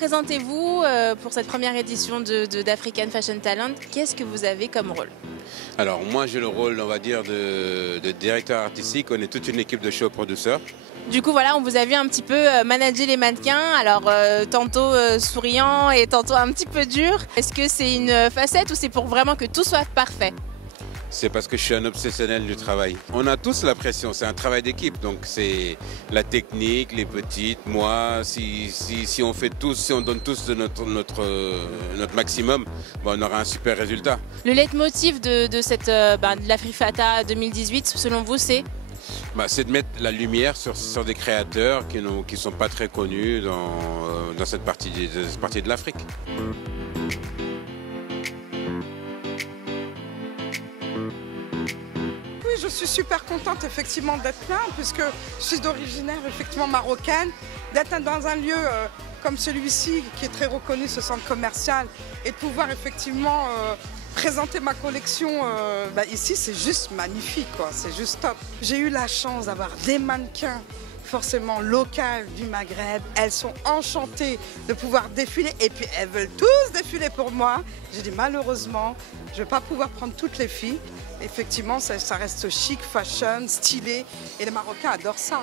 présentez-vous pour cette première édition d'African Fashion Talent. Qu'est-ce que vous avez comme rôle? Alors moi j'ai le rôle, on va dire, de directeur artistique. On est toute une équipe de show producers. Du coup voilà, on vous a vu un petit peu manager les mannequins, alors tantôt souriant et tantôt un petit peu dur. Est-ce que c'est une facette ou c'est pour vraiment que tout soit parfait? C'est parce que je suis un obsessionnel du travail. On a tous la pression, c'est un travail d'équipe, donc c'est la technique, les petites, moi, si on fait tous, si on donne tous de notre maximum, ben on aura un super résultat. Le leitmotiv de l'Afrifata 2018, selon vous, c'est? C'est de mettre la lumière sur des créateurs qui ne sont pas très connus dans cette partie de l'Afrique. Je suis super contente effectivement d'être là puisque je suis d'origine effectivement marocaine, d'être dans un lieu comme celui-ci qui est très reconnu, ce centre commercial, et de pouvoir effectivement présenter ma collection ici, c'est juste magnifique, c'est juste top. J'ai eu la chance d'avoir des mannequins forcément locales du Maghreb, elles sont enchantées de pouvoir défiler et puis elles veulent tous défiler pour moi. J'ai dit malheureusement, je ne vais pas pouvoir prendre toutes les filles. Effectivement, ça reste chic, fashion, stylé et les Marocains adorent ça.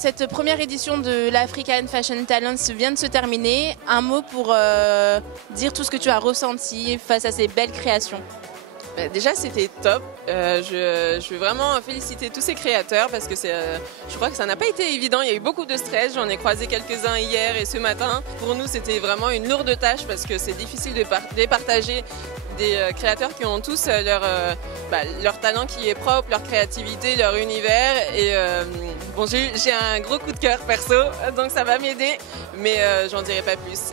Cette première édition de l'African Fashion Talent vient de se terminer. Un mot pour dire tout ce que tu as ressenti face à ces belles créations. Déjà c'était top, je veux vraiment féliciter tous ces créateurs parce que je crois que ça n'a pas été évident, il y a eu beaucoup de stress, j'en ai croisé quelques-uns hier et ce matin. Pour nous c'était vraiment une lourde tâche parce que c'est difficile de départager des créateurs qui ont tous leur talent qui est propre, leur créativité, leur univers et bon, j'ai un gros coup de cœur perso donc ça va m'aider mais j'en dirai pas plus.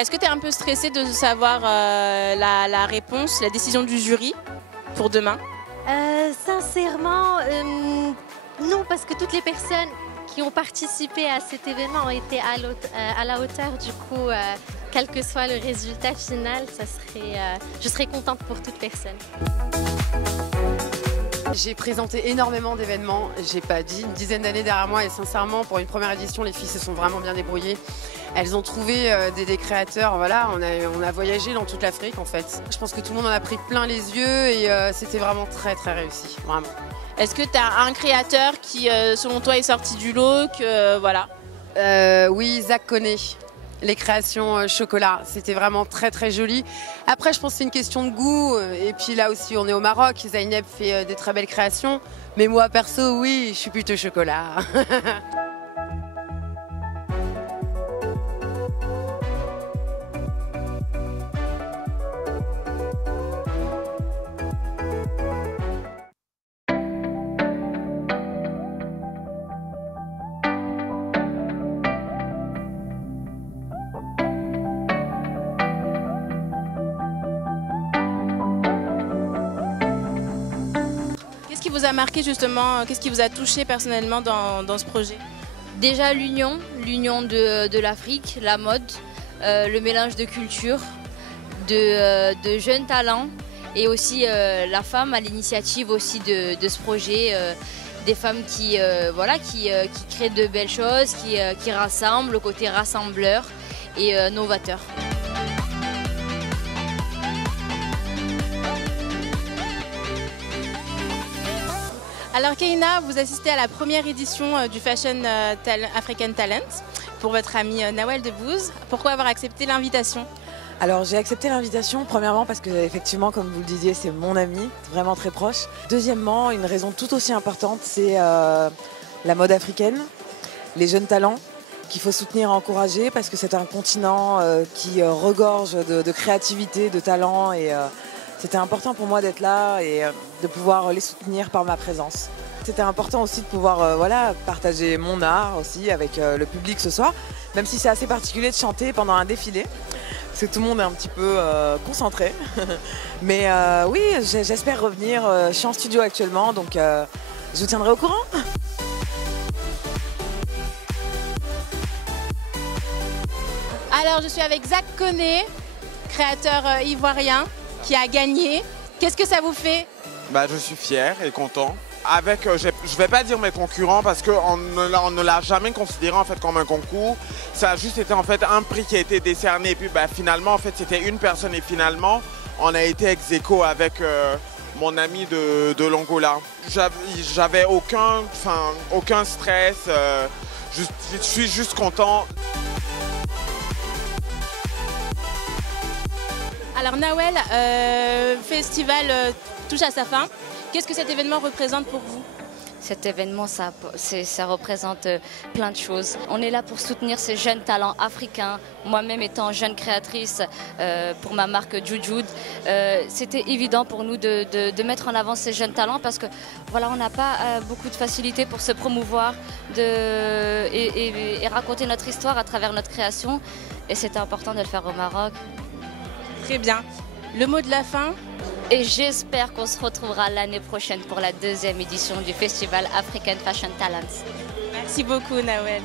Est-ce que tu es un peu stressée de savoir la réponse, la décision du jury pour demain? Sincèrement, non, parce que toutes les personnes qui ont participé à cet événement ont été à la hauteur. Du coup, quel que soit le résultat final, je serais contente pour toute personne. J'ai présenté énormément d'événements, j'ai pas dit une dizaine d'années derrière moi et sincèrement pour une première édition les filles se sont vraiment bien débrouillées. Elles ont trouvé des créateurs, voilà, on a voyagé dans toute l'Afrique en fait. Je pense que tout le monde en a pris plein les yeux et c'était vraiment très très réussi, vraiment. Est-ce que tu as un créateur qui selon toi est sorti du lot, voilà? Oui, Zach Koné. Les créations chocolat, c'était vraiment très très joli. Après je pense que c'est une question de goût et puis là aussi on est au Maroc, Zaineb fait des très belles créations, mais moi perso oui, je suis plutôt chocolat. Qu'est-ce qui vous a marqué justement, qu'est-ce qui vous a touché personnellement dans ce projet? Déjà l'union de l'Afrique, la mode, le mélange de cultures, de jeunes talents et aussi la femme à l'initiative aussi de ce projet, des femmes qui créent de belles choses, qui rassemblent, le côté rassembleur et novateur. Alors Keïna, vous assistez à la première édition du Fashion African Talent pour votre ami Nawel Debbouze. Pourquoi avoir accepté l'invitation? Alors j'ai accepté l'invitation, premièrement parce que effectivement, comme vous le disiez, c'est mon ami, vraiment très proche. Deuxièmement, une raison tout aussi importante, c'est la mode africaine, les jeunes talents qu'il faut soutenir et encourager parce que c'est un continent qui regorge de créativité, de talent et c'était important pour moi d'être là et de pouvoir les soutenir par ma présence. C'était important aussi de pouvoir partager mon art aussi avec le public ce soir, même si c'est assez particulier de chanter pendant un défilé. Parce que tout le monde est un petit peu concentré. Mais oui, j'espère revenir. Je suis en studio actuellement, donc je vous tiendrai au courant. Alors, je suis avec Zach Koné, créateur ivoirien, qui a gagné. Qu'est-ce que ça vous fait? Je suis fier et content. Avec, je ne vais pas dire mes concurrents parce qu'on ne l'a jamais considéré en fait comme un concours. Ça a juste été en fait un prix qui a été décerné et puis finalement en fait c'était une personne et finalement on a été ex aequo avec mon ami de l'Angola. J'avais aucun stress, je suis juste content. Alors Nawel, festival touche à sa fin. Qu'est-ce que cet événement représente pour vous? Cet événement, ça représente plein de choses. On est là pour soutenir ces jeunes talents africains. Moi-même étant jeune créatrice pour ma marque Jujud, c'était évident pour nous de mettre en avant ces jeunes talents parce que voilà, on n'a pas beaucoup de facilité pour se promouvoir et raconter notre histoire à travers notre création. Et c'était important de le faire au Maroc. Très bien. Le mot de la fin? Et j'espère qu'on se retrouvera l'année prochaine pour la 2e édition du Festival African Fashion Talents. Merci beaucoup, Nawel.